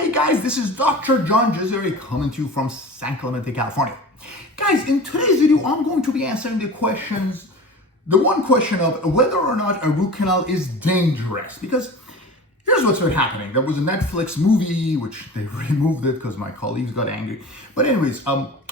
Hey guys, this is Dr. John Giseri coming to you from San Clemente, California. Guys, in today's video, I'm going to be answering the one question of whether or not a root canal is dangerous. Because here's what's been happening. There was a Netflix movie, which they removed it because my colleagues got angry. But anyways,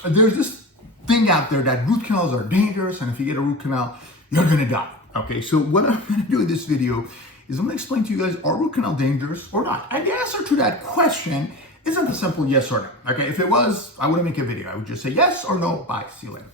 there's this thing out there that root canals are dangerous, and if you get a root canal, you're gonna die. Okay, so what I'm gonna do in this video is I'm gonna explain to you guys, are root canal dangerous or not? And the answer to that question isn't a simple yes or no. Okay, if it was, I wouldn't make a video. I would just say yes or no, bye, see you later.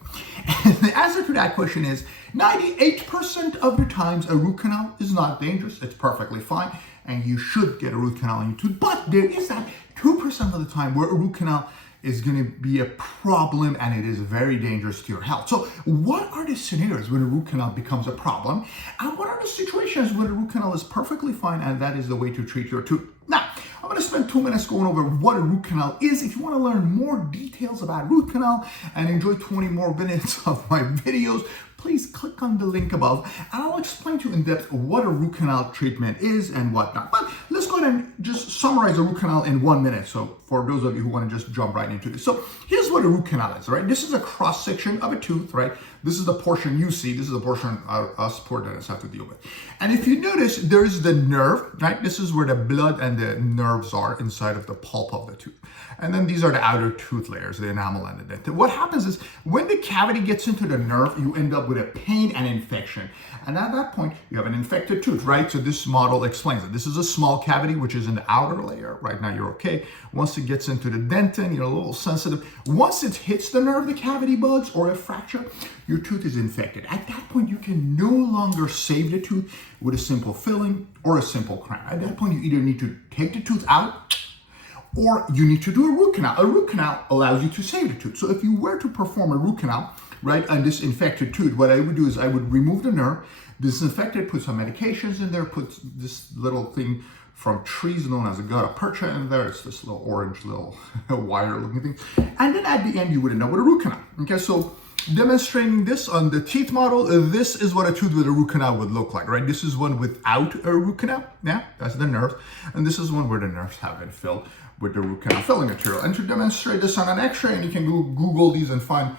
And the answer to that question is 98% of the times a root canal is not dangerous. It's perfectly fine, and you should get a root canal in your tooth. But there is that 2% of the time where a root canal is going to be a problem and it is very dangerous to your health. So what are the scenarios when a root canal becomes a problem? And what are the situations when a root canal is perfectly fine and that is the way to treat your tooth? Now, I'm going to spend 2 minutes going over what a root canal is. If you want to learn more details about root canal and enjoy 20 more minutes of my videos, please click on the link above and I'll explain to you in depth what a root canal treatment is and whatnot. But let's go ahead and just summarize a root canal in 1 minute. So for those of you who want to just jump right into this. So here's what a root canal is, right? This is a cross section of a tooth, right? This is the portion you see. This is the portion us poor dentists have to deal with. And if you notice, there's the nerve, right? This is where the blood and the nerves are inside of the pulp of the tooth. And then these are the outer tooth layers, the enamel and the dentin. What happens is when the cavity gets into the nerve, you end up with a pain and infection. And at that point, you have an infected tooth, right? So this model explains it. This is a small cavity, which is in the outer layer. Right now, you're okay. Once it gets into the dentin, you're a little sensitive. Once it hits the nerve, the cavity buds or a fracture, your tooth is infected. At that point, you can no longer save the tooth with a simple filling or a simple crown. At that point, you either need to take the tooth out or you need to do a root canal. A root canal allows you to save the tooth. So if you were to perform a root canal, right, on this infected tooth, what I would do is I would remove the nerve, disinfect it, put some medications in there, put this little thing from trees known as a gutta percha in there. It's this little orange little wire looking thing. And then at the end, you would end up with a root canal. Okay, so demonstrating this on the teeth model, this is what a tooth with a root canal would look like, right? This is one without a root canal. Yeah, that's the nerves. And this is one where the nerves have been filled with the root canal filling material. And to demonstrate this on an x-ray, and you can Google these and find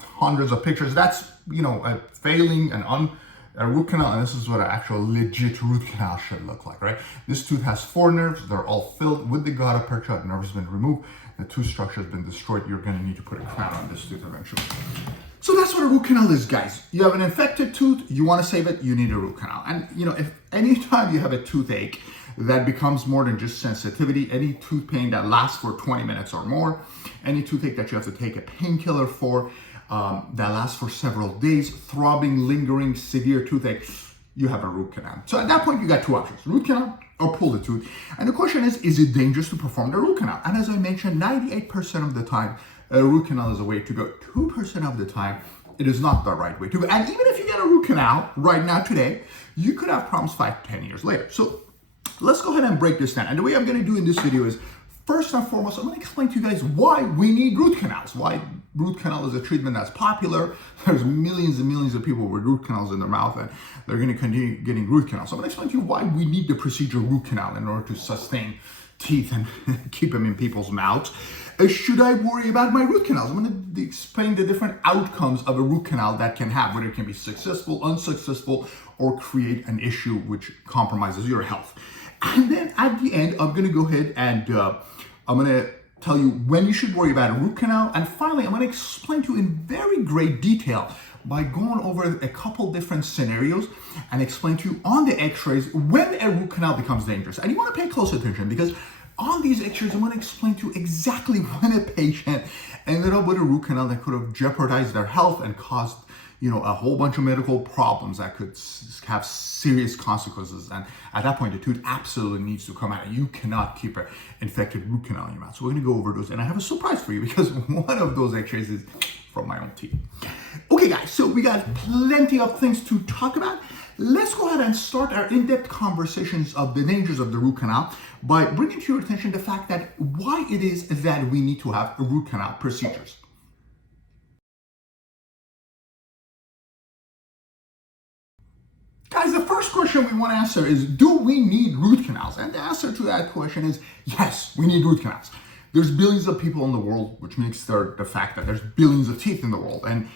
hundreds of pictures, that's, you know, a failing and a root canal, and this is what an actual legit root canal should look like, right? This tooth has 4 nerves. They're all filled with the gutta percha. The nerve has been removed. The tooth structure has been destroyed. You're going to need to put a crown on this tooth eventually. So that's what a root canal is, guys. You have an infected tooth. You want to save it. You need a root canal. And, you know, if anytime you have a toothache that becomes more than just sensitivity, any tooth pain that lasts for 20 minutes or more, any toothache that you have to take a painkiller for, that lasts for several days, throbbing, lingering, severe toothache, you have a root canal. So at that point, you got 2 options, root canal or pull the tooth. And the question is it dangerous to perform the root canal? And as I mentioned, 98% of the time, a root canal is a way to go. 2% of the time, it is not the right way to go. And even if you get a root canal right now today, you could have problems 5 to 10 years later. So let's go ahead and break this down. And the way I'm going to do in this video is, first and foremost, I'm going to explain to you guys why we need root canals, why root canal is a treatment that's popular. There's millions and millions of people with root canals in their mouth, and they're going to continue getting root canals. So I'm going to explain to you why we need the procedure root canal in order to sustain teeth and keep them in people's mouths. Should I worry about my root canals? I'm going to explain the different outcomes of a root canal that can have, whether it can be successful, unsuccessful, or create an issue which compromises your health. And then at the end, I'm going to go ahead and I'm going to tell you when you should worry about a root canal. And finally, I'm going to explain to you in very great detail by going over a couple different scenarios and explain to you on the x-rays when a root canal becomes dangerous. And you want to pay close attention because on these x-rays, I'm going to explain to you exactly when a patient ended up with a root canal that could have jeopardized their health and caused, you know, a whole bunch of medical problems that could have serious consequences. And at that point, the tooth absolutely needs to come out. You cannot keep an infected root canal in your mouth. So we're going to go over those. And I have a surprise for you because one of those x-rays is from my own teeth. Okay, guys, so we got plenty of things to talk about. Let's go ahead and start our in-depth conversations of the dangers of the root canal by bringing to your attention the fact that why it is that we need to have root canal procedures. Guys, the first question we want to answer is, do we need root canals? And the answer to that question is, yes, we need root canals. There's billions of people in the world, which makes the fact that there's billions of teeth in the world. And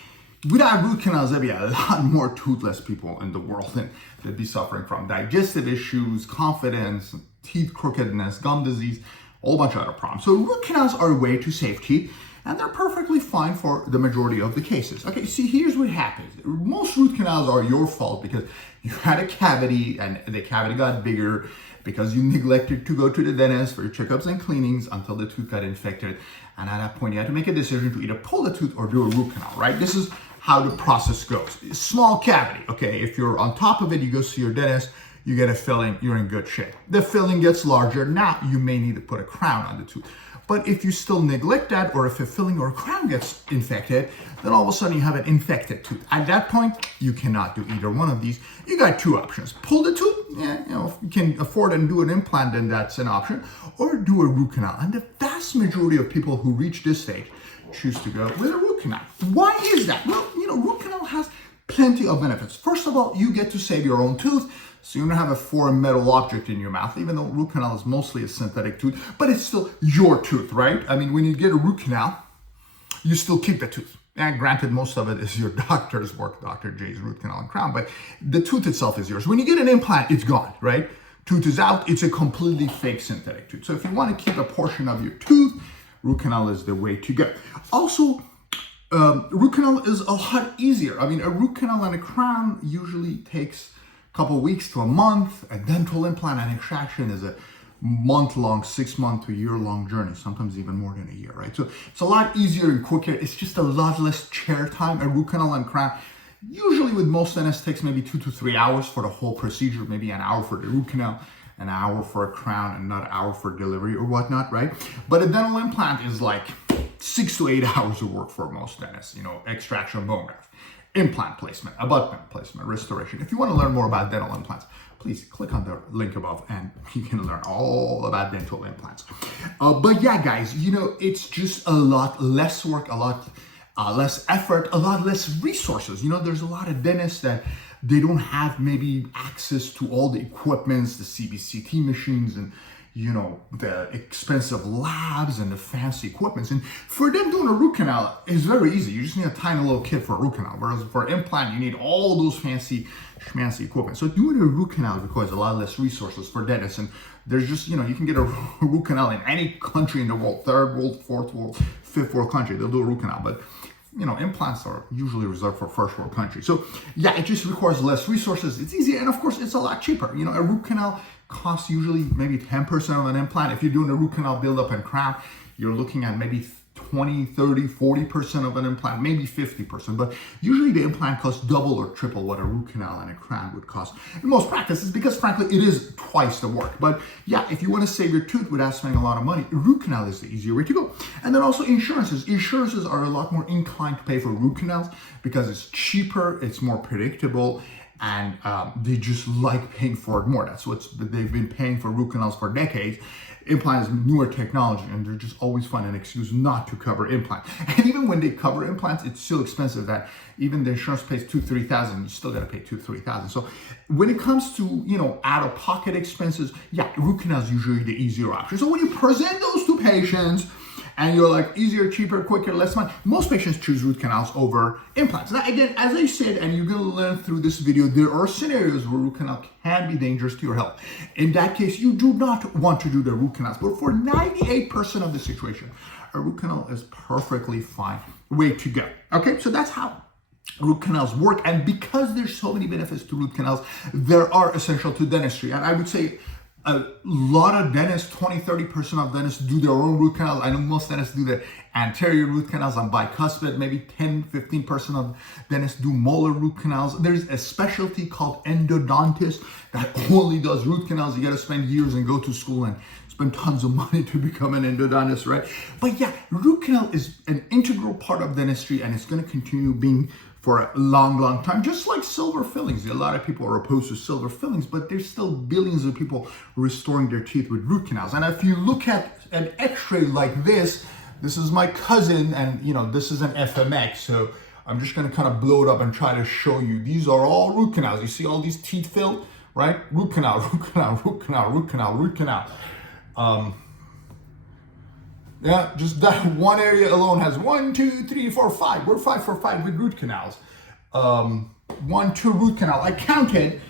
without root canals, there'd be a lot more toothless people in the world, and they'd be suffering from digestive issues, confidence, teeth crookedness, gum disease, a whole bunch of other problems. So root canals are a way to save teeth, and they're perfectly fine for the majority of the cases. Okay, see, here's what happens. Most root canals are your fault because you had a cavity and the cavity got bigger because you neglected to go to the dentist for your checkups and cleanings until the tooth got infected. And at that point, you had to make a decision to either pull the tooth or do a root canal, right? This is how the process goes. Small cavity, okay? If you're on top of it, you go see your dentist, you get a filling, you're in good shape. The filling gets larger, now you may need to put a crown on the tooth. But if you still neglect that, or if a filling or a crown gets infected, then all of a sudden you have an infected tooth. At that point, you cannot do either one of these. You got two options. Pull the tooth, yeah, if you can afford and do an implant, then that's an option, or do a root canal. And the vast majority of people who reach this stage choose to go with a root canal. Why is that? Well, root canal has plenty of benefits. First of all, you get to save your own tooth, so you don't have a foreign metal object in your mouth, even though root canal is mostly a synthetic tooth, but it's still your tooth, right? I mean, when you get a root canal, you still keep the tooth. And granted, most of it is your doctor's work, Dr. J's root canal and crown, but the tooth itself is yours. When you get an implant, it's gone, right? Tooth is out, it's a completely fake synthetic tooth. So if you want to keep a portion of your tooth, root canal is the way to go. Also, root canal is a lot easier. I mean, a root canal and a crown usually takes a couple weeks to a month. A dental implant and extraction is a month-long, 6-month to year-long journey, sometimes even more than a year, right? So it's a lot easier and quicker. It's just a lot less chair time. A root canal and crown, usually with most dentists, takes maybe 2 to 3 hours for the whole procedure, maybe an hour for the root canal, an hour for a crown, and another hour for delivery or whatnot, right? But a dental implant is like 6 to 8 hours of work for most dentists, extraction of bone graft, implant placement, abutment placement, restoration. If you want to learn more about dental implants, please click on the link above and you can learn all about dental implants. But yeah, guys, it's just a lot less work, a lot less effort, a lot less resources. There's a lot of dentists that they don't have maybe access to all the equipments, the CBCT machines, and the expensive labs and the fancy equipments. And for them, doing a root canal is very easy. You just need a tiny little kit for a root canal. Whereas for implant, you need all those fancy schmancy equipment. So doing a root canal requires a lot less resources for dentists. And there's just, you can get a root canal in any country in the world, third world, fourth world, fifth world country. They'll do a root canal. But implants are usually reserved for first world countries. So yeah, it just requires less resources. It's easier. And of course, it's a lot cheaper. A root canal costs usually maybe 10% of an implant. If you're doing a root canal buildup and crown, you're looking at maybe 20, 30, 40% of an implant, maybe 50%. But usually the implant costs double or triple what a root canal and a crown would cost in most practices, because frankly, it is twice the work. But yeah, if you want to save your tooth without spending a lot of money, a root canal is the easier way to go. And then also insurances. Insurances are a lot more inclined to pay for root canals because it's cheaper, it's more predictable, and they just like paying for it more. That's what they've been paying for root canals for decades. Implant is newer technology, and they're just always find an excuse not to cover implant. And even when they cover implants, it's so expensive that even the insurance pays $2,000-$3,000. You still got to pay $2,000-$3,000. So when it comes to out-of-pocket expenses, yeah, root canal is usually the easier option. So when you present those to patients, and you're like, easier, cheaper, quicker, less money, most patients choose root canals over implants. Now, again, as I said, and you're gonna learn through this video, there are scenarios where root canal can be dangerous to your health. In that case, you do not want to do the root canals. But for 98% of the situation, a root canal is perfectly fine way to go. Okay, so that's how root canals work. And because there's so many benefits to root canals, they are essential to dentistry. And I would say a lot of dentists, 20-30% of dentists do their own root canals. I know most dentists do the anterior root canals on bicuspid. Maybe 10-15% of dentists do molar root canals. There's a specialty called endodontist that only does root canals. You got to spend years and go to school and spend tons of money to become an endodontist, right? But yeah, root canal is an integral part of dentistry, and it's going to continue being for a long, long time, just like silver fillings. A lot of people are opposed to silver fillings, but there's still billions of people restoring their teeth with root canals. And if you look at an x-ray like this is my cousin, and this is an FMX. So I'm just going to kind of blow it up and try to show you. These are all root canals. You see all these teeth filled, right? Root canal, root canal, root canal, root canal, root canal. Yeah, just that one area alone has 1, 2, 3, 4, 5. We're 5 for 5 with root canals. 1, 2 root canal. I counted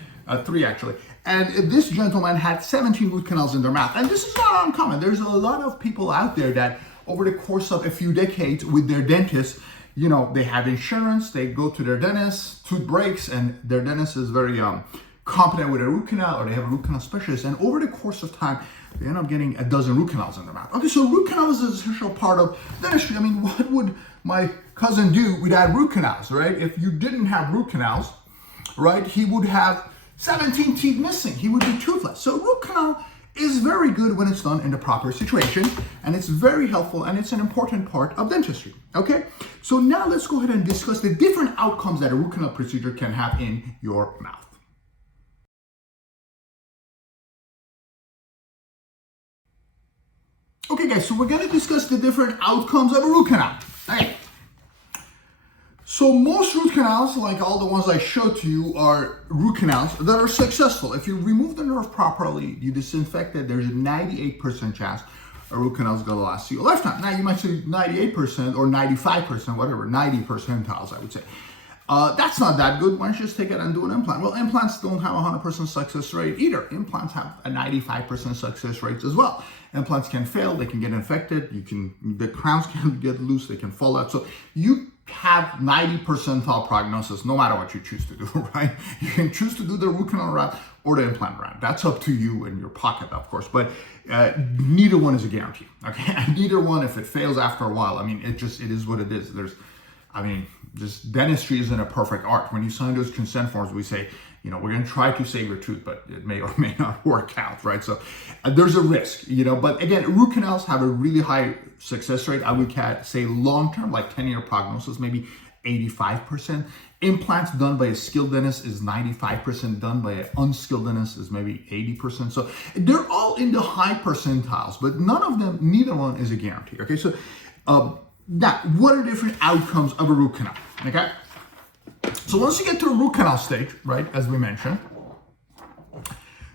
3 actually. And this gentleman had 17 root canals in their mouth. And this is not uncommon. There's a lot of people out there that over the course of a few decades with their dentist, you know, they have insurance, they go to their dentist, tooth breaks, and their dentist is very competent with a root canal, or they have a root canal specialist. And over the course of time, they end up getting a dozen root canals in their mouth. Okay, so root canal is an essential part of dentistry. I mean, what would my cousin do without root canals, right? If you didn't have root canals, right, he would have 17 teeth missing. He would be toothless. So root canal is very good when it's done in the proper situation, and it's very helpful, and it's an important part of dentistry. Okay, so now let's go ahead and discuss the different outcomes that a root canal procedure can have in your mouth. Okay guys, so we're going to discuss the different outcomes of a root canal. Okay. So most root canals, like all the ones I showed to you, are root canals that are successful. If you remove the nerve properly, you disinfect it, there's a 98% chance a root canal is going to last you a lifetime. Now you might say 98% or 95%, whatever, 90 percentiles I would say. That's not that good. Why don't you just take it and do an implant? Well, implants don't have a 100% success rate either. Implants have a 95% success rate as well. Implants can fail, they can get infected, the crowns can get loose, they can fall out. So you have 90 percentile prognosis no matter what you choose to do, right? You can choose to do the root canal route or the implant route. That's up to you and your pocket, of course, but neither one is a guarantee, okay? And neither one, if it fails after a while, I mean, it is what it is. Just dentistry isn't a perfect art. When you sign those consent forms, we say, you know, we're going to try to save your tooth, but it may or may not work out, right? So there's a risk, you know, but again, root canals have a really high success rate. I would say long-term, like 10-year prognosis, maybe 85%. Implants done by a skilled dentist is 95%. Done by an unskilled dentist is maybe 80%. So they're all in the high percentiles, but none of them, neither one is a guarantee, okay? So now, what are different outcomes of a root canal, okay? So once you get to a root canal stage, right, as we mentioned,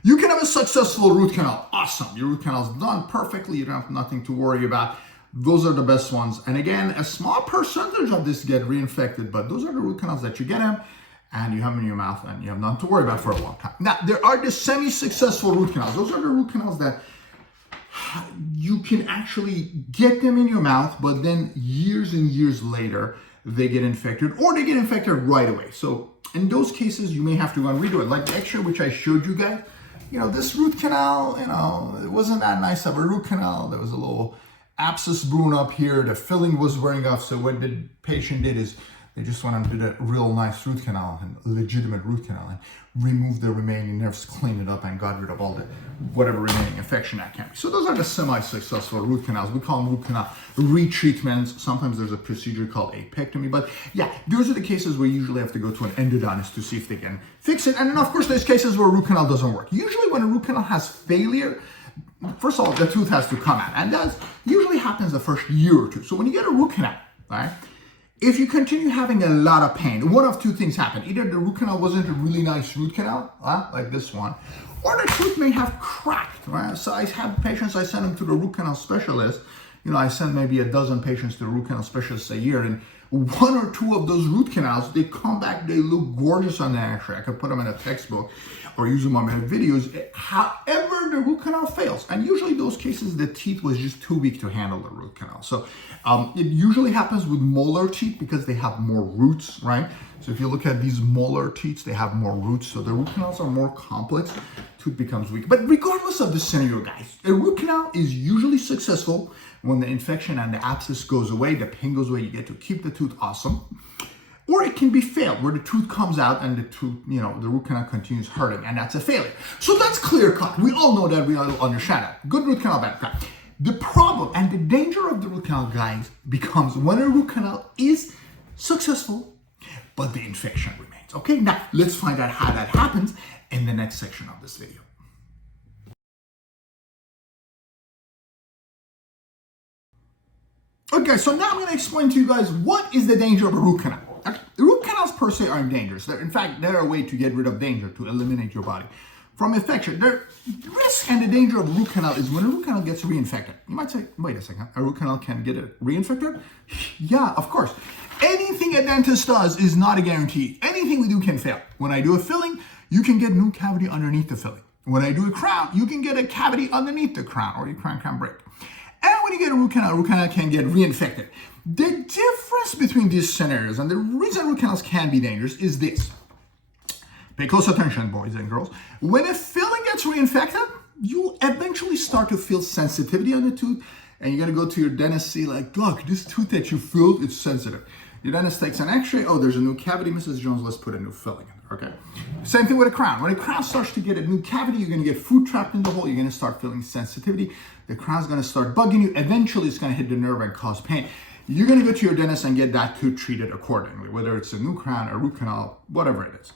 you can have a successful root canal. Awesome. Your root canal is done perfectly. You don't have nothing to worry about. Those are the best ones. And again, a small percentage of this get reinfected, but those are the root canals that you get them and you have them in your mouth and you have nothing to worry about for a long time. Now, there are the semi-successful root canals. Those are the root canals that you can actually get them in your mouth, but then years and years later, they get infected or they get infected right away. So in those cases, you may have to go and redo it. Like the X-ray, which I showed you guys, you know, this root canal, you know, it wasn't that nice of a root canal. There was a little abscess brewing up here. The filling was wearing off. So what the patient did is they just went and did a real nice root canal, and legitimate root canal, and removed the remaining nerves, cleaned it up, and got rid of all the whatever remaining infection that can be. So those are the semi-successful root canals. We call them root canal retreatments. Sometimes there's a procedure called apectomy, but yeah, those are the cases where you usually have to go to an endodontist to see if they can fix it. And then of course there's cases where a root canal doesn't work. Usually when a root canal has failure, first of all, the tooth has to come out, and that usually happens the first year or two. So when you get a root canal, right, if you continue having a lot of pain, one of two things happen. Either the root canal wasn't a really nice root canal, like this one, or the tooth may have cracked, right? So I have patients, I send them to the root canal specialist. You know, I send maybe a dozen patients to the root canal specialist a year, and one or two of those root canals, they come back, they look gorgeous on the X-ray. I could put them in a textbook or use them on my videos. However, the root canal fails. And usually those cases, the teeth was just too weak to handle the root canal. So it usually happens with molar teeth because they have more roots, right? So if you look at these molar teeth, they have more roots. So the root canals are more complex. Tooth becomes weak. But regardless of the scenario, guys, a root canal is usually successful when the infection and the abscess goes away, the pain goes away, you get to keep the tooth awesome. Or it can be failed, where the tooth comes out and the tooth, you know, the root canal continues hurting, and that's a failure. So that's clear cut. We all know that, we all understand that. Good root canal, bad canal. The problem and the danger of the root canal, guys, becomes when a root canal is successful, but the infection remains. Okay, now let's find out how that happens in the next section of this video. Okay, so now I'm going to explain to you guys what is the danger of a root canal. Okay? The root canals per se aren't dangerous. In fact, they're a way to get rid of danger, to eliminate your body from infection. The risk and the danger of a root canal is when a root canal gets reinfected. You might say, wait a second, a root canal can get it reinfected? Yeah, of course. Anything a dentist does is not a guarantee. Anything we do can fail. When I do a filling, you can get new cavity underneath the filling. When I do a crown, you can get a cavity underneath the crown, or your crown can break. And when you get a root canal can get reinfected. The difference between these scenarios and the reason root canals can be dangerous is this. Pay close attention, boys and girls. When a filling gets reinfected, you eventually start to feel sensitivity on the tooth, and you're gonna go to your dentist, see like, look, this tooth that you filled, it's sensitive. Your dentist takes an x-ray, oh, there's a new cavity, Mrs. Jones, let's put a new filling in there, okay? Same thing with a crown. When a crown starts to get a new cavity, you're gonna get food trapped in the hole, you're gonna start feeling sensitivity, the crown's gonna start bugging you, eventually it's gonna hit the nerve and cause pain. You're gonna go to your dentist and get that tooth treated accordingly, whether it's a new crown, a root canal, whatever it is.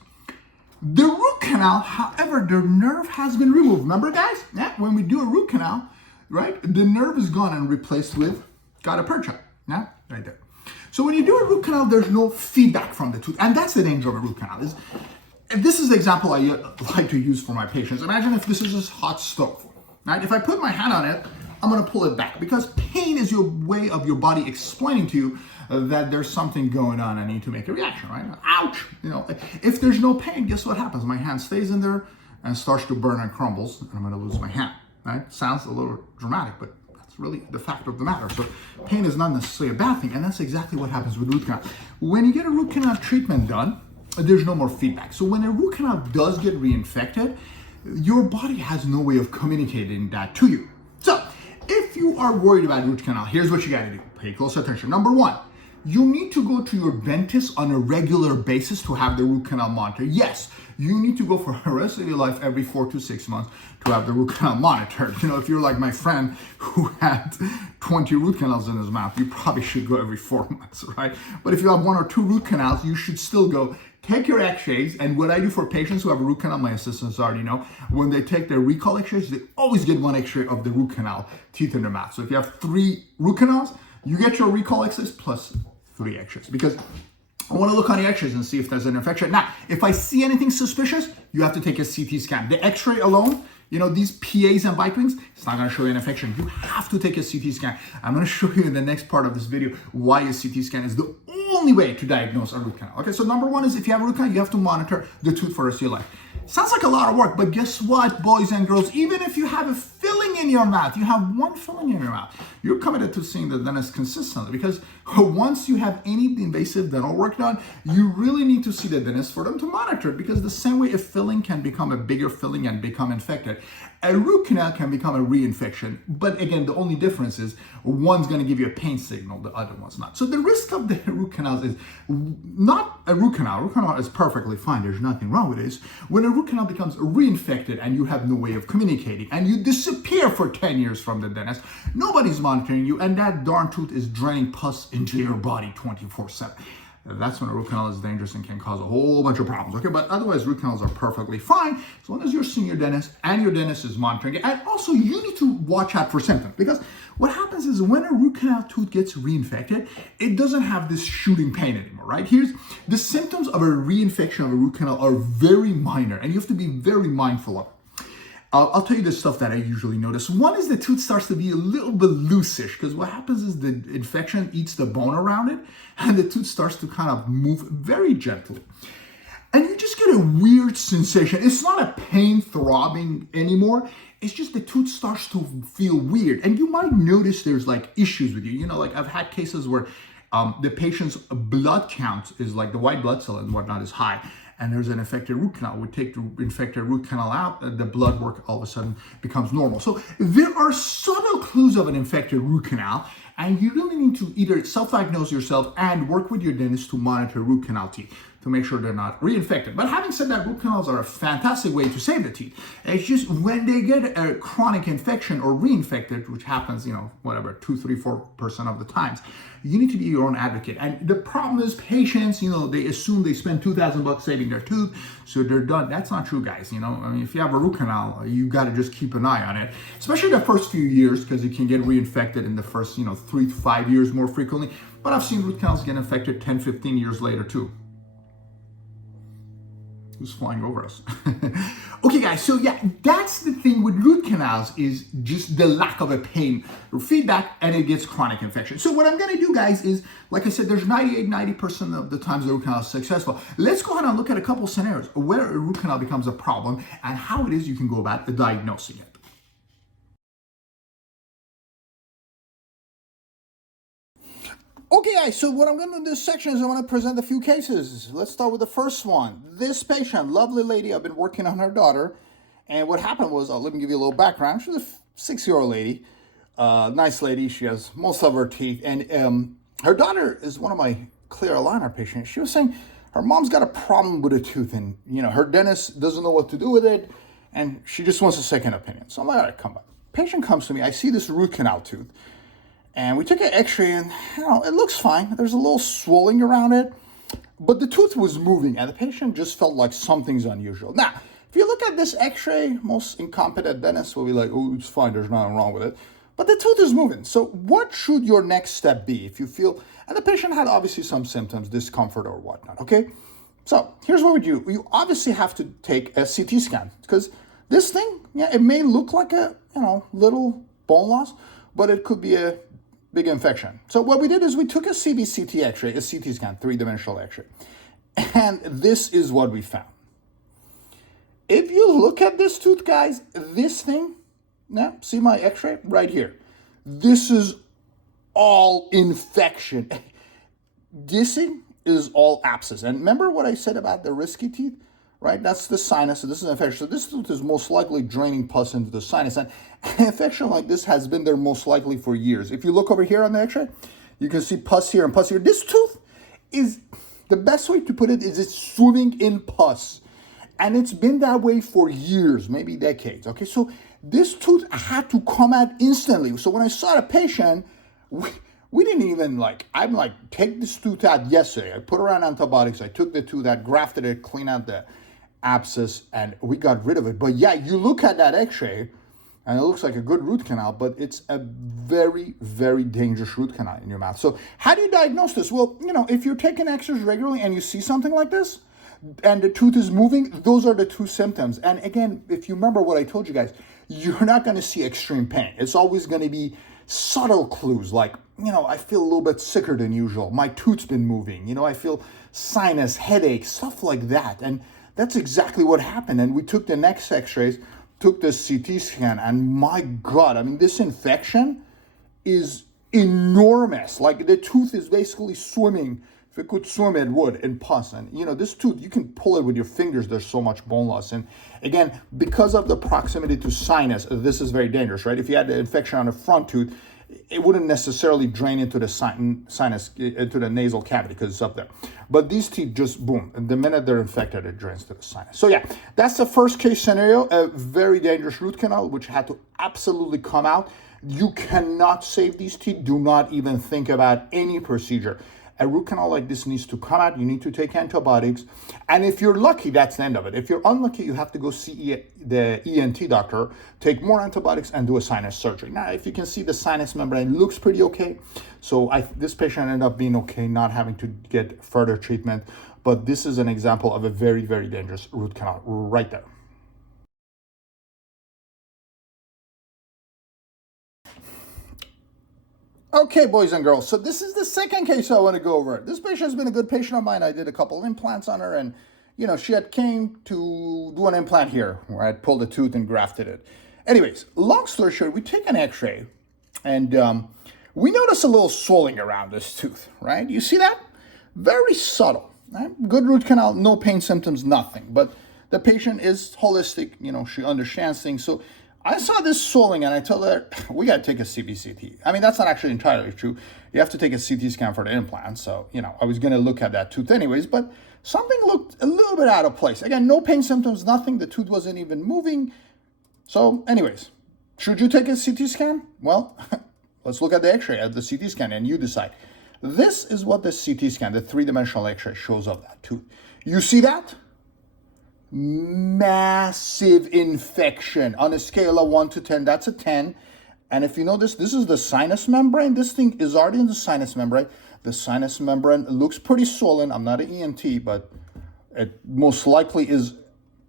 The root canal, however, the nerve has been removed. Remember, guys? Yeah, when we do a root canal, right, the nerve is gone and replaced with gutta percha. Yeah, right there. So when you do a root canal, there's no feedback from the tooth, and that's the danger of a root canal. This is the example I like to use for my patients. Imagine if this is a hot stove, right? If I put my hand on it, I'm gonna pull it back because pain is your way of your body explaining to you that there's something going on. I need to make a reaction, right? Ouch! You know, if there's no pain, guess what happens? My hand stays in there and starts to burn and crumbles, and I'm gonna lose my hand, right? Sounds a little dramatic, but that's really the fact of the matter. So pain is not necessarily a bad thing, and that's exactly what happens with root canal. When you get a root canal treatment done, there's no more feedback. So when a root canal does get reinfected, your body has no way of communicating that to you. So if you are worried about root canal, here's what you gotta do. Pay close attention. Number one, you need to go to your dentist on a regular basis to have the root canal monitored. Yes, you need to go for the rest of your life every 4 to 6 months to have the root canal monitored. You know, if you're like my friend who had 20 root canals in his mouth, you probably should go every 4 months, right? But if you have 1 or 2 root canals, you should still go. Take your x-rays, and what I do for patients who have a root canal, my assistants already know, when they take their recall x-rays, they always get 1 x-ray of the root canal teeth in their mouth. So if you have 3 root canals, you get your recall x-rays plus 3 x-rays, because I want to look on the x-rays and see if there's an infection. Now, if I see anything suspicious, you have to take a CT scan. The x-ray alone, you know, these PAs and bite wings, it's not going to show you an infection. You have to take a CT scan. I'm going to show you in the next part of this video why a CT scan is the only way to diagnose a root canal. Okay, so number one is if you have a root canal, you have to monitor the tooth for the rest of your life. Sounds like a lot of work, but guess what, boys and girls? Even if you have a filling in your mouth, you have 1 filling in your mouth, you're committed to seeing the dentist consistently, because once you have any invasive dental work done, you really need to see the dentist for them to monitor it, because the same way a filling can become a bigger filling and become infected, a root canal can become a reinfection. But again, the only difference is one's going to give you a pain signal, the other one's not. So the risk of the root canals is not a root canal. Root canal is perfectly fine. There's nothing wrong with it. When a root canal becomes reinfected and you have no way of communicating and you disappear for 10 years from the dentist, nobody's monitoring you, and that darn tooth is draining pus into your body 24/7. That's when a root canal is dangerous and can cause a whole bunch of problems, okay? But otherwise, root canals are perfectly fine as long as you're seeing your dentist and your dentist is monitoring it. And also, you need to watch out for symptoms, because what happens is when a root canal tooth gets reinfected, it doesn't have this shooting pain anymore, right? Here's the symptoms of a reinfection of a root canal are very minor, and you have to be very mindful of it. I'll tell you the stuff that I usually notice. One is the tooth starts to be a little bit loosish, because what happens is the infection eats the bone around it, and the tooth starts to kind of move very gently. And you just get a weird sensation. It's not a pain throbbing anymore. It's just the tooth starts to feel weird. And you might notice there's like issues with you. You know, like I've had cases where the patient's blood count is like the white blood cell and whatnot is high, and there's an infected root canal. We take the infected root canal out, the blood work all of a sudden becomes normal. So there are subtle clues of an infected root canal, and you really need to either self-diagnose yourself and work with your dentist to monitor root canal teeth. to make sure they're not reinfected. But having said that, root canals are a fantastic way to save the teeth. It's just when they get a chronic infection or reinfected, which happens, whatever, 2, 3, 4% of the times, you need to be your own advocate. And the problem is patients, they assume they spend $2,000 saving their tooth, so they're done. That's not true, guys. If you have a root canal, you got to just keep an eye on it, especially the first few years, because you can get reinfected in the first, 3 to 5 years more frequently. But I've seen root canals get infected 10, 15 years later too. Who's flying over us? Okay, guys, so yeah, that's the thing with root canals, is just the lack of a pain or feedback, and it gets chronic infection. So what I'm gonna do, guys, is, like I said, there's 90% of the times the root canal is successful. Let's go ahead and look at a couple scenarios where a root canal becomes a problem and how it is you can go about diagnosing it. Okay, guys, so what I'm going to do in this section is I want to present a few cases. Let's start with the first one. This patient, lovely lady, I've been working on her daughter, and what happened was, let me give you a little background. She's a 6-year-old lady, nice lady. She has most of her teeth, and her daughter is one of my clear aligner patients. She was saying her mom's got a problem with a tooth, and her dentist doesn't know what to do with it, and she just wants a second opinion. So I'm like, all right, come back. Patient comes to me. I see this root canal tooth. And we took an x-ray, and it looks fine. There's a little swelling around it, but the tooth was moving, and the patient just felt like something's unusual. Now, if you look at this x-ray, most incompetent dentists will be like, oh, it's fine, there's nothing wrong with it. But the tooth is moving. So what should your next step be if you feel, and the patient had obviously some symptoms, discomfort or whatnot, okay? So here's what we do. You obviously have to take a CT scan, because this thing, it may look like a, little bone loss, but it could be a big infection. So what we did is we took a CBCT x-ray, a CT scan, 3-dimensional x-ray. And this is what we found. If you look at this tooth, guys, this thing, see my x-ray right here. This is all infection. This thing is all abscess. And remember what I said about the risky teeth? Right, that's the sinus, so this is an infection. So this tooth is most likely draining pus into the sinus, and an infection like this has been there most likely for years. If you look over here on the x-ray, you can see pus here and pus here. This tooth is, the best way to put it is it's swimming in pus, and it's been that way for years, maybe decades, okay? So this tooth had to come out instantly. So when I saw the patient, we didn't even I'm like, take this tooth out yesterday. I put her on antibiotics. I took the tooth out, grafted it, cleaned out the abscess, and we got rid of it. But yeah, you look at that x-ray, and it looks like a good root canal, but it's a very, very dangerous root canal in your mouth. So how do you diagnose this? Well, if you're taking x-rays regularly and you see something like this, and the tooth is moving, those are the two symptoms. And again, if you remember what I told you guys, you're not going to see extreme pain. It's always going to be subtle clues like, I feel a little bit sicker than usual. My tooth's been moving. I feel sinus, headache, stuff like that. And that's exactly what happened. And we took the next x-rays, took the CT scan, and my God, this infection is enormous. Like the tooth is basically swimming. If it could swim, it would, in pus. And this tooth, you can pull it with your fingers. There's so much bone loss. And again, because of the proximity to sinus, this is very dangerous, right? If you had the infection on the front tooth, it wouldn't necessarily drain into the sinus, into the nasal cavity, because it's up there. But these teeth just, boom, and the minute they're infected, it drains to the sinus. So yeah, that's the first case scenario, a very dangerous root canal, which had to absolutely come out. You cannot save these teeth. Do not even think about any procedure. A root canal like this needs to come out. You need to take antibiotics. And if you're lucky, that's the end of it. If you're unlucky, you have to go see the ENT doctor, take more antibiotics, and do a sinus surgery. Now, if you can see, the sinus membrane looks pretty okay. So this patient ended up being okay, not having to get further treatment. But this is an example of a very, very dangerous root canal right there. Okay, boys and girls, so this is the second case I want to go over. This patient has been a good patient of mine. I did a couple implants on her, and she had came to do an implant here where I pulled a tooth and grafted it. Anyways, long story short, we take an x-ray, and we notice a little swelling around this tooth, right? You see that? Very subtle, right? Good root canal, no pain symptoms, nothing. But the patient is holistic, she understands things. So I saw this swelling and I told her, we got to take a CBCT. I mean, that's not actually entirely true. You have to take a CT scan for the implant. So, I was going to look at that tooth anyways, but something looked a little bit out of place. Again, no pain symptoms, nothing. The tooth wasn't even moving. So anyways, should you take a CT scan? Well, let's look at the x-ray at the CT scan and you decide. This is what the CT scan, the three-dimensional x-ray shows of that tooth. You see that? Massive infection. On a scale of 1 to 10, that's a 10. And if you notice, this is the sinus membrane. This thing is already in the sinus membrane. The sinus membrane looks pretty swollen. I'm not an ENT, but it most likely is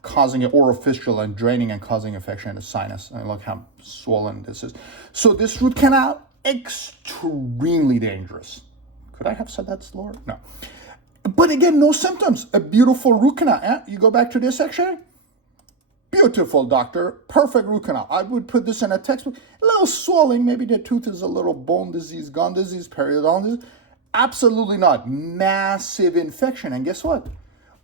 causing an oral fistula and draining and causing infection in the sinus. And look how swollen this is. So this root canal, extremely dangerous. Could I have said that slower? No. But again, no symptoms. A beautiful root canal. You go back to this x-ray. Beautiful, doctor. Perfect root canal. I would put this in a textbook. A little swelling. Maybe the tooth is a little bone disease, gum disease, periodontal disease. Absolutely not. Massive infection. And guess what?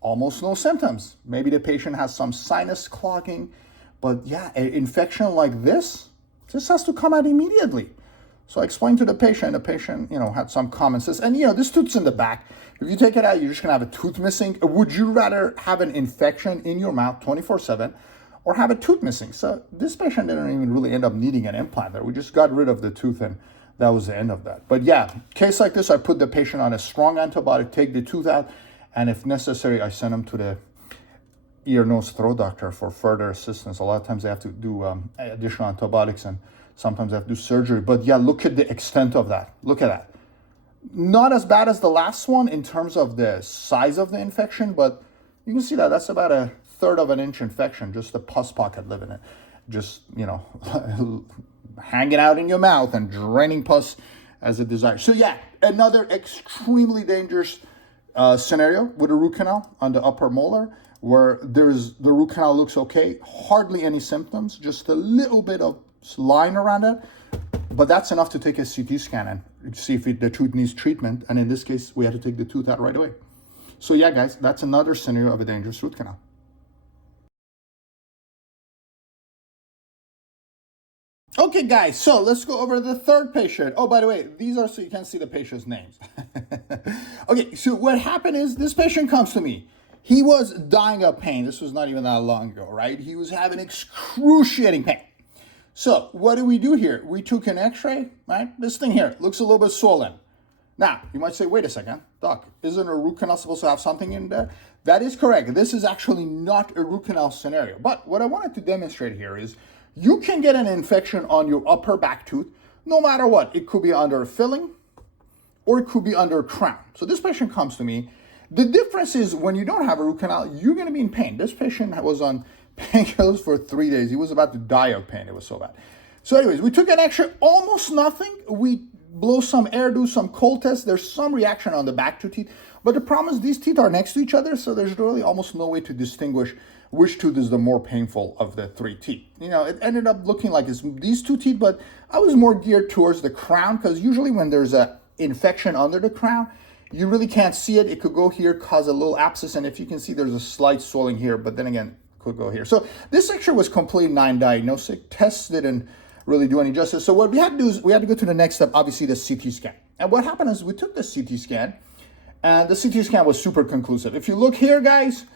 Almost no symptoms. Maybe the patient has some sinus clogging. But yeah, an infection like this has to come out immediately. So I explained to the patient had some common sense. And this tooth's in the back. If you take it out, you're just gonna have a tooth missing. Would you rather have an infection in your mouth 24/7 or have a tooth missing? So this patient didn't even really end up needing an implant there. We just got rid of the tooth and that was the end of that. But yeah, case like this, I put the patient on a strong antibiotic, take the tooth out, and if necessary, I send them to the ear, nose, throat doctor for further assistance. A lot of times they have to do additional antibiotics and sometimes they have to do surgery. But yeah, look at the extent of that. Look at that. Not as bad as the last one in terms of the size of the infection, but you can see that that's about 1/3 of an inch infection, just a pus pocket living it. Just, hanging out in your mouth and draining pus as it desires. So yeah, another extremely dangerous scenario with a root canal on the upper molar where the root canal looks okay, hardly any symptoms, just a little bit of line around it. But that's enough to take a CT scan and see if the tooth needs treatment. And in this case, we had to take the tooth out right away. So yeah, guys, that's another scenario of a dangerous root canal. Okay, guys, so let's go over the third patient. Oh, by the way, these are so you can see the patient's names. Okay, so what happened is this patient comes to me. He was dying of pain. This was not even that long ago, right? He was having excruciating pain. So what do we do here? We took an x-ray, right? This thing here looks a little bit swollen. Now, you might say, wait a second, doc, isn't a root canal supposed to have something in there? That is correct. This is actually not a root canal scenario. But what I wanted to demonstrate here is you can get an infection on your upper back tooth, no matter what. It could be under a filling or it could be under a crown. So this patient comes to me. The difference is when you don't have a root canal, you're going to be in pain. This patient was on painkillers for 3 days. He was about to die of pain. It was so bad. So anyways, we took an x-ray, almost nothing. We blow some air, do some cold tests. There's some reaction on the back two teeth. But the problem is these teeth are next to each other, so there's really almost no way to distinguish which tooth is the more painful of the three teeth. It ended up looking like it's these two teeth, but I was more geared towards the crown because usually when there's an infection under the crown, you really can't see it. It could go here, cause a little abscess, and if you can see, there's a slight swelling here, but then again, could go here. So this x-ray was completely non-diagnostic. Tests didn't really do any justice. So what we had to do is we had to go to the next step, obviously the CT scan. And what happened is we took the CT scan, and the CT scan was super conclusive. If you look here, guys,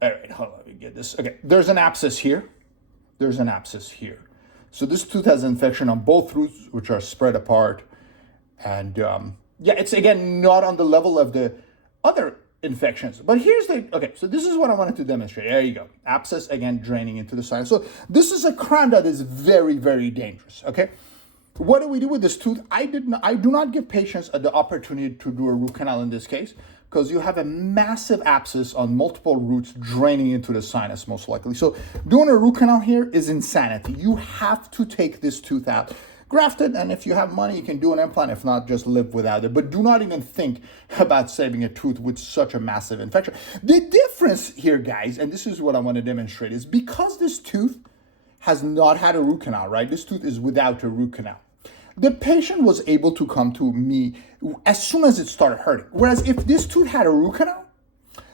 all right, hold on, let me get this. Okay, there's an abscess here. There's an abscess here. So this tooth has infection on both roots, which are spread apart. And yeah, it's again not on the level of the other infections. But here's okay, so this is what I wanted to demonstrate. There you go. Abscess, again, draining into the sinus. So this is a crown that is very, very dangerous, okay? What do we do with this tooth? I do not give patients the opportunity to do a root canal in this case because you have a massive abscess on multiple roots draining into the sinus most likely. So doing a root canal here is insanity. You have to take this tooth out, graft it, and if you have money, you can do an implant. If not, just live without it. But do not even think about saving a tooth with such a massive infection. The difference here, guys, and this is what I want to demonstrate, is because this tooth has not had a root canal, right? This tooth is without a root canal. The patient was able to come to me as soon as it started hurting. Whereas if this tooth had a root canal,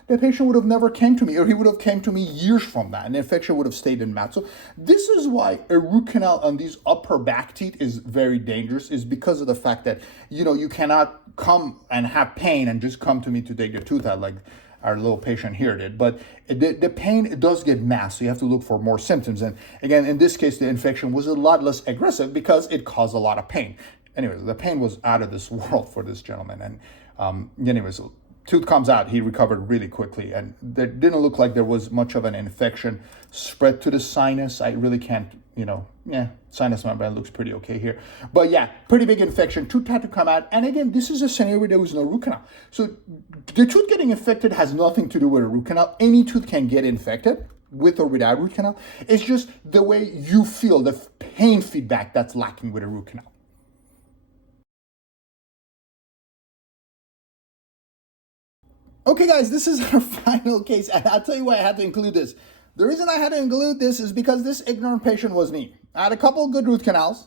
the patient would have never came to me, or he would have came to me years from that, and the infection would have stayed in mouth. So this is why a root canal on these upper back teeth is very dangerous, is because of the fact that, you cannot come and have pain and just come to me to take your tooth out like our little patient here did. But the pain, it does get masked, so you have to look for more symptoms. And again, in this case, the infection was a lot less aggressive because it caused a lot of pain. Anyways, the pain was out of this world for this gentleman. And anyways, tooth comes out, he recovered really quickly, and there didn't look like there was much of an infection spread to the sinus. I really can't, sinus membrane looks pretty okay here. But yeah, pretty big infection, tooth had to come out. And again, this is a scenario where there was no root canal. So the tooth getting infected has nothing to do with a root canal. Any tooth can get infected with or without root canal. It's just the way you feel, the pain feedback that's lacking with a root canal. Okay, guys, this is our final case, and I'll tell you why I had to include this. The reason I had to include this is because this ignorant patient was me. I had a couple good root canals.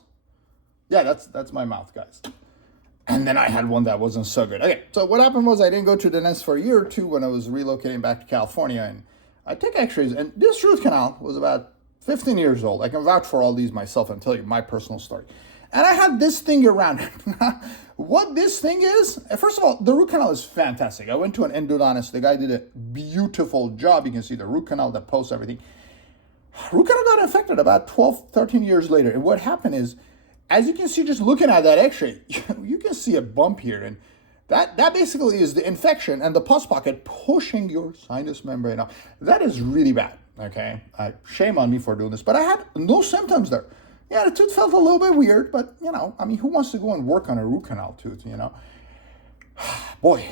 Yeah, that's my mouth, guys. And then I had one that wasn't so good. Okay, so what happened was I didn't go to the dentist for a year or two when I was relocating back to California, and I took x-rays, and this root canal was about 15 years old. I can vouch for all these myself and tell you my personal story. And I had this thing around it. What this thing is, first of all, the root canal is fantastic. I went to an endodontist. The guy did a beautiful job. You can see the root canal, the post, everything. Root canal got infected about 12, 13 years later. And what happened is, as you can see, just looking at that x-ray, you can see a bump here. And that basically is the infection and the pus pocket pushing your sinus membrane out. That is really bad, okay? Shame on me for doing this, but I had no symptoms there. Yeah, the tooth felt a little bit weird, but, who wants to go and work on a root canal tooth, Boy,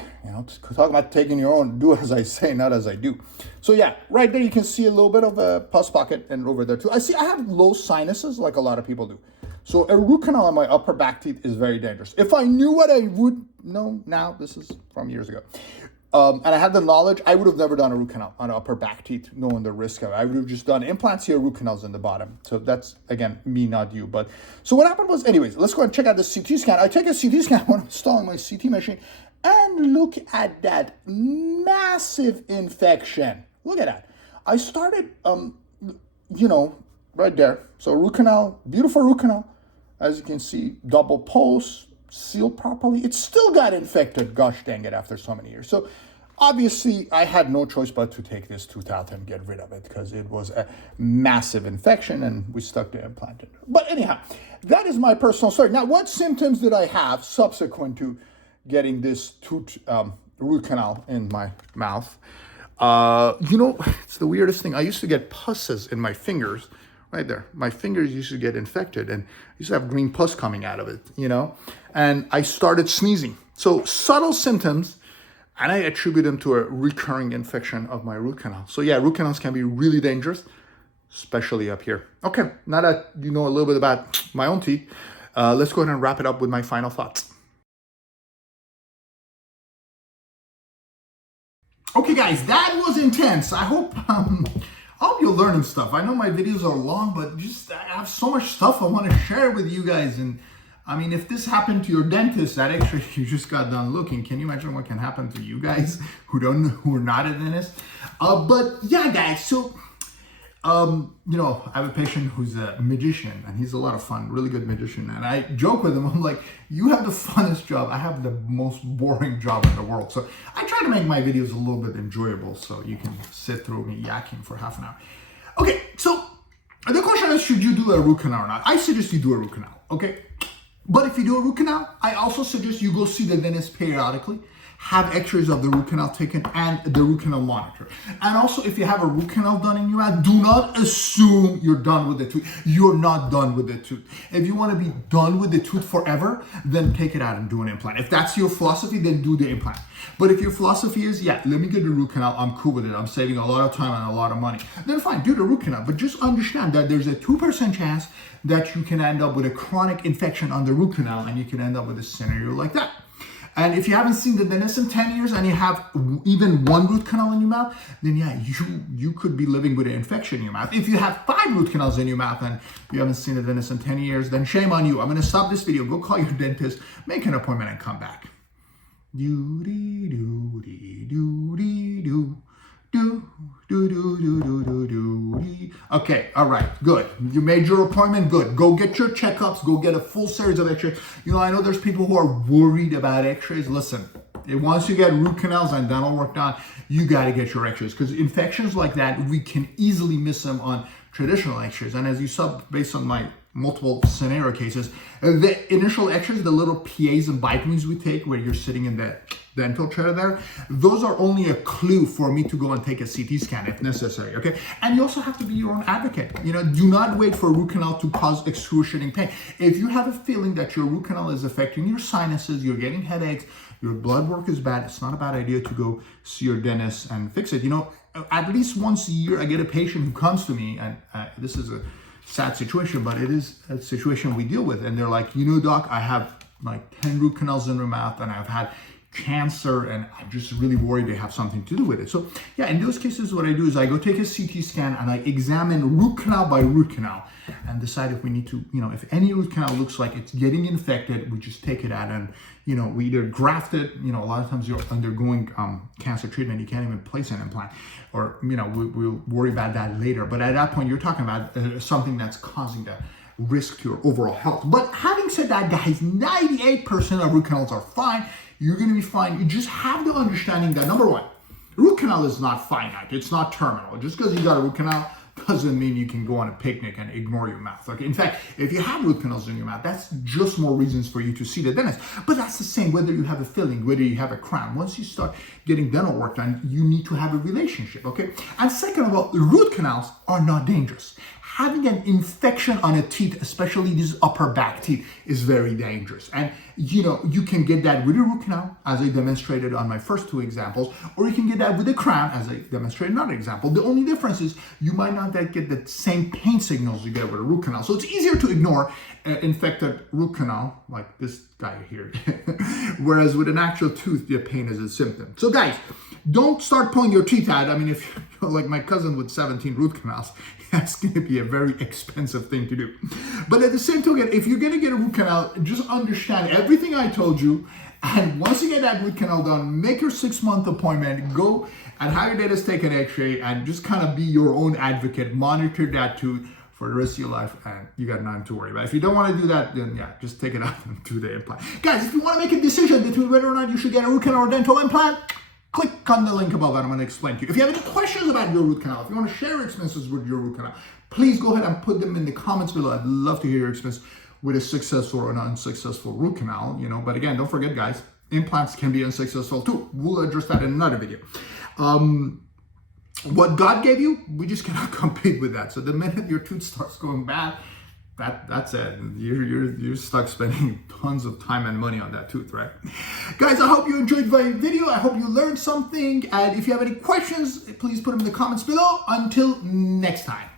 talk about taking your own, do as I say, not as I do. So yeah, right there you can see a little bit of a pus pocket, and over there too. I have low sinuses like a lot of people do. So a root canal on my upper back teeth is very dangerous. If I knew what I would know now, this is from years ago, and I had the knowledge, I would have never done a root canal on upper back teeth, knowing the risk of it. I would have just done implants here, root canals in the bottom. So that's, again, me, not you. But so what happened was, anyways, let's go and check out the CT scan. I take a CT scan when I'm installing my CT machine, and look at that massive infection. Look at that. I started, right there. So root canal, beautiful root canal. As you can see, double post, sealed properly. It still got infected, gosh dang it, after so many years. So obviously I had no choice but to take this tooth out and get rid of it, because it was a massive infection and we stuck the implant in. But anyhow, that is my personal story. Now, what symptoms did I have subsequent to getting this tooth root canal in my mouth? It's the weirdest thing. I used to get pusses in my fingers. Right there. My fingers used to get infected, and I used to have green pus coming out of it, and I started sneezing. So subtle symptoms, and I attribute them to a recurring infection of my root canal. So yeah, root canals can be really dangerous, especially up here. Okay, now that you know a little bit about my own teeth, let's go ahead and wrap it up with my final thoughts. Okay, guys, that was intense. I hope you're learning stuff. I know my videos are long, but just I have so much stuff I want to share with you guys. And if this happened to your dentist, that actually you just got done looking, can you imagine what can happen to you guys who are not a dentist? But yeah, guys, so I have a patient who's a magician, and he's a lot of fun, really good magician. And I joke with him, I'm like, you have the funnest job. I have the most boring job in the world. So I try to make my videos a little bit enjoyable so you can sit through me yakking for half an hour. Okay, so the question is, should you do a root canal or not? I suggest you do a root canal, okay? But if you do a root canal, I also suggest you go see the dentist periodically, have x-rays of the root canal taken and the root canal monitor. And also, if you have a root canal done in your mouth, do not assume you're done with the tooth. You're not done with the tooth. If you want to be done with the tooth forever, then take it out and do an implant. If that's your philosophy, then do the implant. But if your philosophy is, yeah, let me get the root canal, I'm cool with it, I'm saving a lot of time and a lot of money, then fine, do the root canal. But just understand that there's a 2% chance that you can end up with a chronic infection on the root canal, and you can end up with a scenario like that. And if you haven't seen the dentist in 10 years and you have even one root canal in your mouth, then yeah, you could be living with an infection in your mouth. If you have 5 root canals in your mouth and you haven't seen the dentist in 10 years, then shame on you. I'm going to stop this video, go call your dentist, make an appointment, and come back. Do dee do dee do dee do. Do, do, do, do, do, do, do, dee. Okay, all right, good. You made your appointment, good. Go get your checkups, go get a full series of x-rays. You know, I know there's people who are worried about x-rays. Listen, once you get root canals and dental work done, you got to get your x-rays, because infections like that, we can easily miss them on traditional x-rays. And as you saw, based on my multiple scenario cases, the initial x-rays, the little PAs and bite wings we take where you're sitting in the dental chair there, those are only a clue for me to go and take a CT scan if necessary, okay? And you also have to be your own advocate. You know, do not wait for a root canal to cause excruciating pain. If you have a feeling that your root canal is affecting your sinuses, you're getting headaches, your blood work is bad, it's not a bad idea to go see your dentist and fix it. You know, at least once a year, I get a patient who comes to me, and this is a sad situation, but it is a situation we deal with. And they're like, you know, doc, I have like 10 root canals in my mouth and I've had cancer and I'm just really worried they have something to do with it. So yeah, in those cases, what I do is I go take a CT scan and I examine root canal by root canal and decide if we need to, you know, if any root canal looks like it's getting infected, we just take it out and, you know, we either graft it, you know, a lot of times you're undergoing cancer treatment, you can't even place an implant, or, you know, we'll worry about that later. But at that point, you're talking about something that's causing the risk to your overall health. But having said that, guys, 98% of root canals are fine. You're going to be fine. You just have the understanding that, number one, root canal is not finite. It's not terminal. Just because you got a root canal doesn't mean you can go on a picnic and ignore your mouth. Okay? In fact, if you have root canals in your mouth, that's just more reasons for you to see the dentist. But that's the same whether you have a filling, whether you have a crown. Once you start getting dental work done, you need to have a relationship. Okay? And second of all, root canals are not dangerous. Having an infection on a teeth, especially these upper back teeth, is very dangerous. And you know, you can get that with a root canal, as I demonstrated on my first two examples, or you can get that with a crown, as I demonstrated another example. The only difference is you might not get the same pain signals you get with a root canal. So it's easier to ignore an infected root canal, like this guy here, whereas with an actual tooth, the pain is a symptom. So guys, don't start pulling your teeth out. I mean, if you're like my cousin with 17 root canals, that's going to be a very expensive thing to do. But at the same token, if you're going to get a root canal, just understand everything I told you. And once you get that root canal done, make your 6-month appointment, go and have your dentist take an x-ray and just kind of be your own advocate, monitor that tooth for the rest of your life, and you got nothing to worry about. If you don't want to do that, then yeah, just take it out and do the implant. Guys, if you want to make a decision between whether or not you should get a root canal or dental implant, click on the link above and I'm going to explain to you. If you have any questions about your root canal, if you want to share your experiences with your root canal, please go ahead and put them in the comments below. I'd love to hear your experience with a successful or an unsuccessful root canal, you know. But again, don't forget, guys, implants can be unsuccessful too. We'll address that in another video. What God gave you, we just cannot compete with that. So the minute your tooth starts going bad, that's it. You're stuck spending tons of time and money on that tooth, right? Guys, I hope you enjoyed my video. I hope you learned something. And if you have any questions, please put them in the comments below. Until next time.